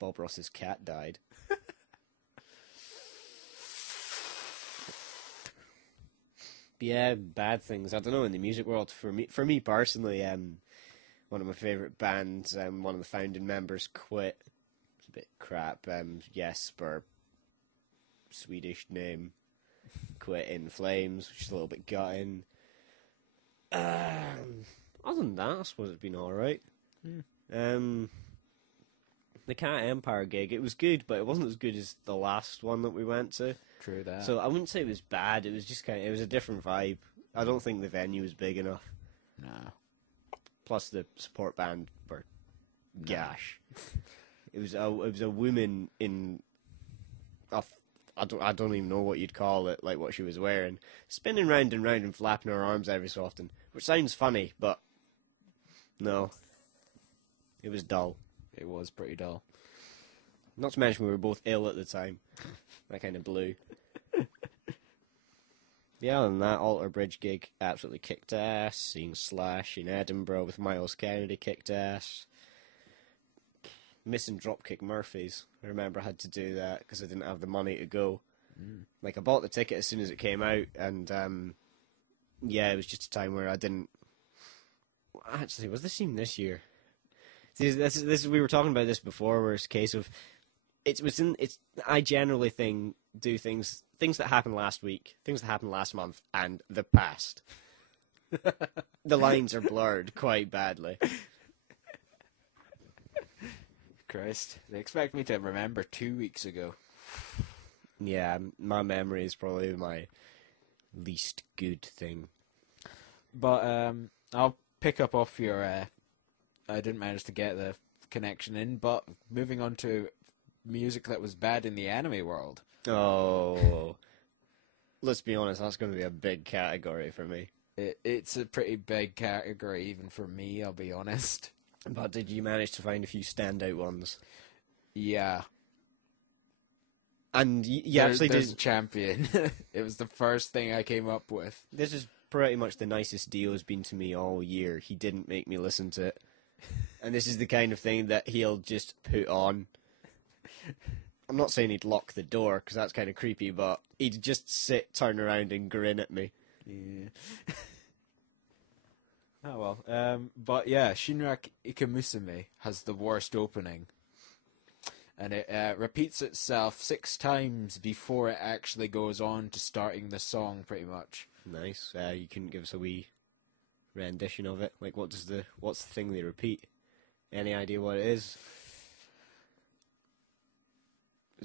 Bob Ross's cat died. Yeah, bad things. I don't know, in the music world, for me personally, one of my favourite bands, one of the founding members quit. It's a bit crap. Jesper, Swedish name, quit in flames, which is a little bit gutting. Other than that, I suppose it's been alright. The Cat Empire gig, it was good, but it wasn't as good as the last one that we went to. True that. So I wouldn't say it was bad, it was just it was a different vibe. I don't think the venue was big enough. No. Plus the support band were gash. It was a woman in I don't even know what you'd call it, like what she was wearing, spinning round and round and flapping her arms every so often, which sounds funny, but no, it was dull. It was pretty dull. Not to mention we were both ill at the time. That kind of blew. Yeah, other than that, Alter Bridge gig absolutely kicked ass. Seeing Slash in Edinburgh with Miles Kennedy kicked ass. Missing Dropkick Murphys. I remember I had to do that because I didn't have the money to go. Like, I bought the ticket as soon as it came out, and yeah, it was just a time where I didn't... Actually, was this even this year? See, this we were talking about this before, where it's a case of... I generally do things that happened last week, things that happened last month, and the past. The lines are blurred quite badly. Christ, they expect me to remember 2 weeks ago. Yeah, my memory is probably my least good thing. But I'll pick up off your... I didn't manage to get the connection in, but moving on to music that was bad in the anime world. Oh, let's be honest, that's going to be a big category for me. It's a pretty big category, even for me, I'll be honest. But did you manage to find a few standout ones? Yeah. And you actually there's did... a champion. It was the first thing I came up with. This is pretty much the nicest Dio's been to me all year. He didn't make me listen to it. And this is the kind of thing that he'll just put on. I'm not saying he'd lock the door, because that's kind of creepy, but he'd just sit, turn around, and grin at me. Yeah. Oh well. But yeah, Shinra Ikamusume has the worst opening. And it repeats itself 6 times before it actually goes on to starting the song, pretty much. Nice. You couldn't give us a wee rendition of it? Like, what's the thing they repeat? Any idea what it is?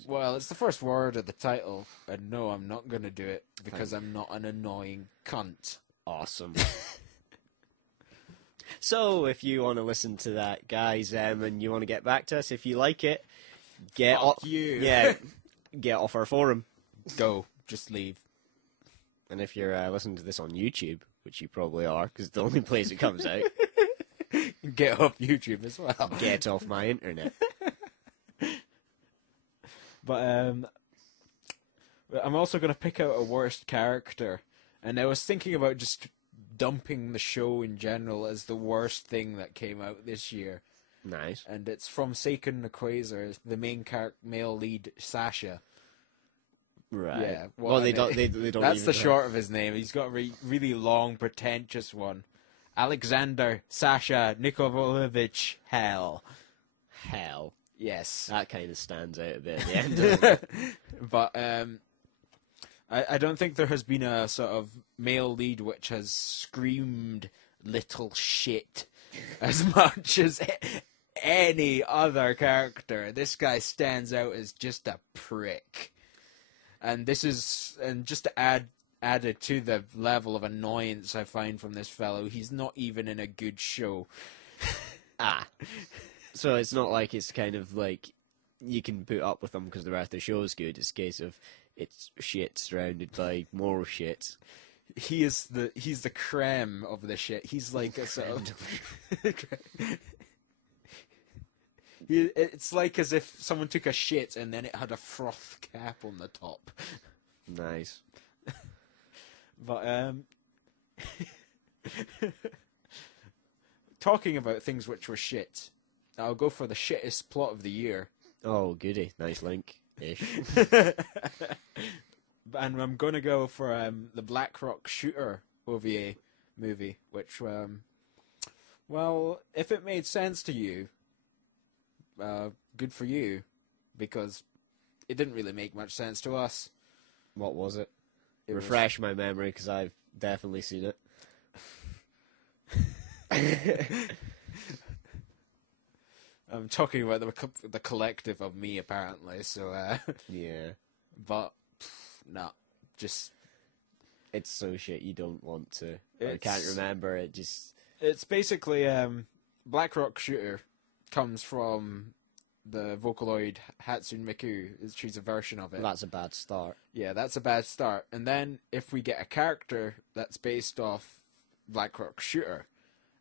Well, it's the first word of the title, and no, I'm not going to do it, because I'm not an annoying cunt. Awesome. So, if you want to listen to that, guys, and you want to get back to us, if you like it, get off our forum. Go. Just leave. And if you're listening to this on YouTube, which you probably are, because it's the only place it comes out, get off YouTube as well. Get off my internet. But I'm also going to pick out a worst character. And I was thinking about just dumping the show in general as the worst thing that came out this year. Nice. And it's from Seiken no Quasar, the main male lead, Sasha. Right. Yeah. Well, they don't. That's the short of his name. He's got a really long, pretentious one. Alexander Sasha Nikolaevich Hell. Hell. Yes. That kind of stands out a bit at the end, doesn't it? But I don't think there has been a sort of male lead which has screamed little shit as much as any other character. This guy stands out as just a prick. And just to add it to the level of annoyance I find from this fellow, he's not even in a good show. So it's not like it's kind of like you can put up with them because the rest of the show is good. It's a case of it's shit surrounded by more shit. He's the creme of the shit. He's like a sort of... It's like as if someone took a shit and then it had a froth cap on the top. Nice. But talking about things which were shit, I'll go for the shittest plot of the year. Oh, goody. Nice link. Ish. And I'm going to go for the Black Rock Shooter OVA movie, which, well, if it made sense to you, good for you, because it didn't really make much sense to us. What was it? Refresh my memory, because I've definitely seen it. I'm talking about the collective of me, apparently, so, Yeah. but, no, just... It's so shit you don't want to. I can't remember it, just... It's basically, Black Rock Shooter comes from the Vocaloid Hatsune Miku. She's a version of it. That's a bad start. Yeah, that's a bad start. And then if we get a character that's based off Black Rock Shooter,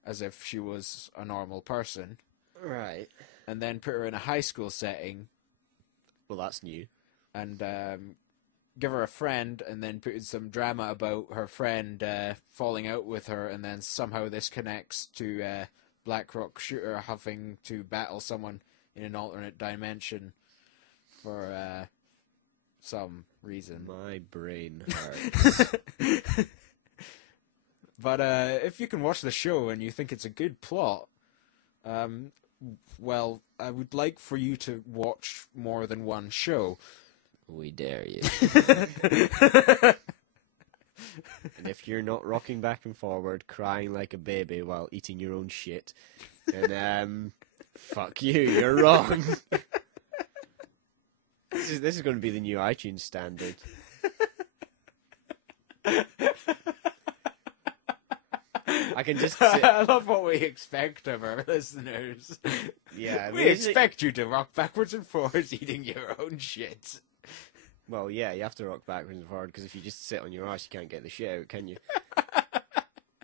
as if she was a normal person... Right. And then put her in a high school setting. Well, that's new. And give her a friend, and then put in some drama about her friend falling out with her, and then somehow this connects to Black Rock Shooter having to battle someone in an alternate dimension for some reason. My brain hurts. But if you can watch the show and you think it's a good plot, well, I would like for you to watch more than one show. We dare you. And if you're not rocking back and forward, crying like a baby while eating your own shit, then, fuck you, you're wrong. This is going to be the new iTunes standard. I can just sit... I love what we expect of our listeners. Yeah, we expect you to rock backwards and forwards eating your own shit. Well, yeah, you have to rock backwards and forward, because if you just sit on your arse, you can't get the shit out, can you?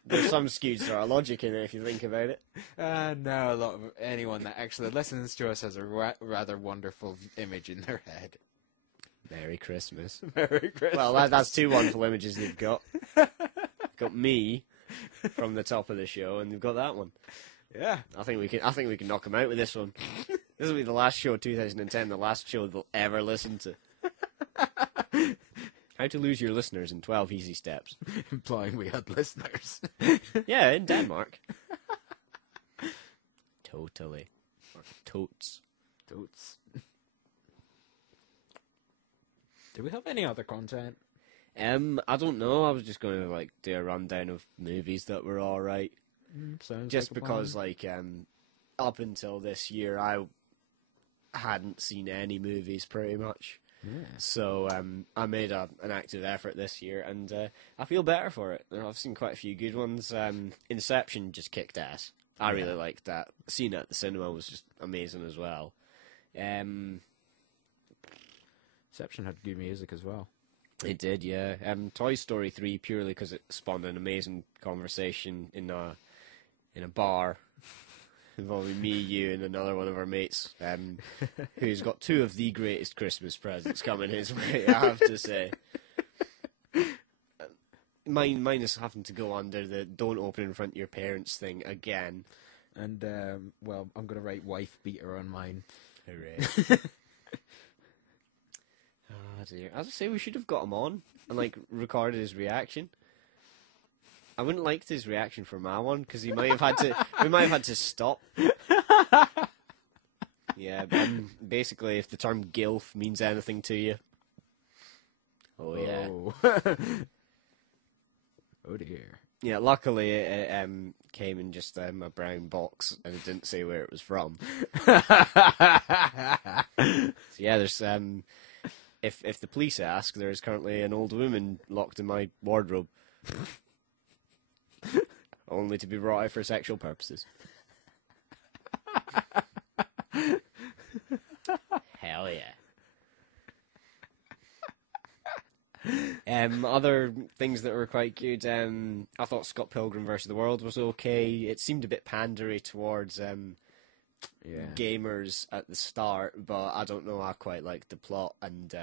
There's some skewed sort of logic in it, if you think about it. No, a lot of anyone that actually listens to us has a rather wonderful image in their head. Merry Christmas. Merry Christmas. Well, that's two wonderful images they've got. Got me from the top of the show, and they've got that one. Yeah, I think we can knock them out with this one. This will be the last show, 2010, the last show they'll ever listen to. How to lose your listeners in 12 easy steps. Implying we had listeners. Yeah, in Denmark. Totally. Or totes. Totes. Do we have any other content? I don't know. I was just going to do a rundown of movies that were all right. Just because, up until this year, I hadn't seen any movies pretty much. Yeah. So I made an active effort this year, and I feel better for it. I've seen quite a few good ones. Inception just kicked ass. I really liked that. Seeing it at the cinema was just amazing as well. Inception had good music as well. It did, yeah. Toy Story 3 purely because it spawned an amazing conversation in a bar involving me, you, and another one of our mates, who's got two of the greatest Christmas presents coming his way, I have to say. Mine is having to go under the don't open in front of your parents thing again. And, well, I'm going to write wife beater on mine. Hooray. Oh dear. As I say, we should have got him on and recorded his reaction. I wouldn't like his reaction for my one because we might have had to stop. Yeah, but basically, if the term "gilf" means anything to you, oh yeah, oh dear. Yeah, luckily it came in just a brown box and it didn't say where it was from. So yeah, there's if the police ask, there is currently an old woman locked in my wardrobe. Only to be brought out for sexual purposes. Hell yeah. Other things that were quite good, I thought Scott Pilgrim vs. the World was okay. It seemed a bit pandery towards gamers at the start, but I don't know, I quite liked the plot, and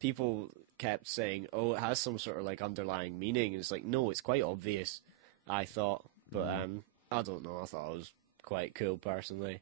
people kept saying, oh, it has some sort of underlying meaning, and it's no, it's quite obvious, I thought, but I don't know, I thought it was quite cool personally.